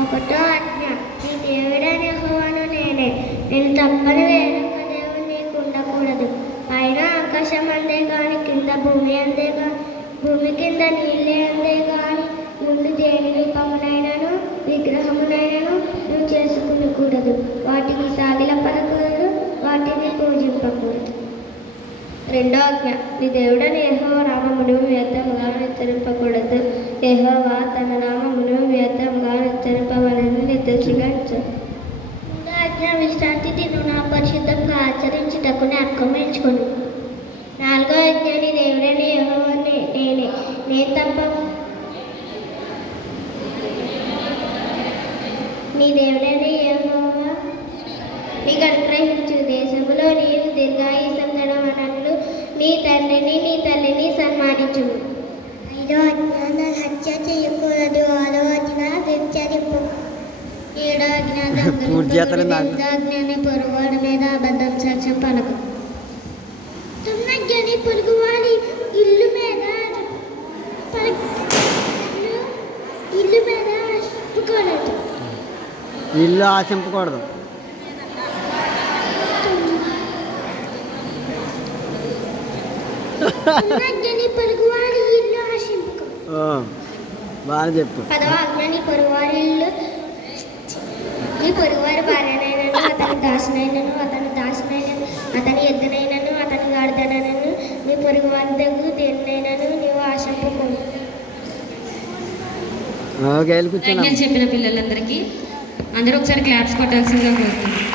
ఒకటో ఆజ్ఞ. నీ దేవుడైన యెహోవాను నేనే. నేను తప్పని వేరొక దేవుడు నీకు ఉండకూడదు. పైన ఆకాశం అందే కాని కింద భూమి అందే కాని భూమి కింద నీళ్ళే అందే కాని ముందు దేని రూపమునైనను విగ్రహమునైనను నువ్వు చేసుకునకూడదు. వాటికి సాగిలపడకూడదు వాటిని పూజింపకూడదు. రెండో ఆజ్ఞ. నీ దేవుడని ఏహో నామమును వ్యర్థముగా హెచ్చరింపకూడదు. ఏహోవా తన నామము మూడో విశ్రాంతి దినం పరిశుద్ధంగా ఆచరించుటకు జ్ఞాపకం నాలుగో అజ్ఞాని దేవుడని యెహోవాని నేనే. నేను తప్ప నీ దేవుడని యెహోవా మీకు అనుగ్రహించు దేశంలో నీవు దీర్ఘాయుసం గడవనట్లు నీ తండ్రిని నీ తల్లిని సన్మానించు ఐదో అజ్ఞాన హత్య చేయకూడదు ఆరో పొరుగువాడి మీద అబద్ధం సాక్ష్యం పలక పొరుగువాడి ఇల్లు మీద పలక- ఇల్లు మీద చెప్పుకోలేదు ఇల్లు ఆశింపకూడదు. బాగా చెప్పు. పదవ అజ్ఞని పొరుగువారి ఇల్లు ఈ పొరుగువారి భార్యనైనను అతని దాసునైనను అతని దాసునైనను అతని ఎద్దునైనను అతని గాడిదనైనను నీ పొరుగువారి దగ్గర దేన్నైనను నీవు ఆశింపుకో. చెప్పిన పిల్లలందరికీ అందరూ ఒకసారి క్లాప్స్ కొట్టాల్సిందిగా కోరుతున్నాను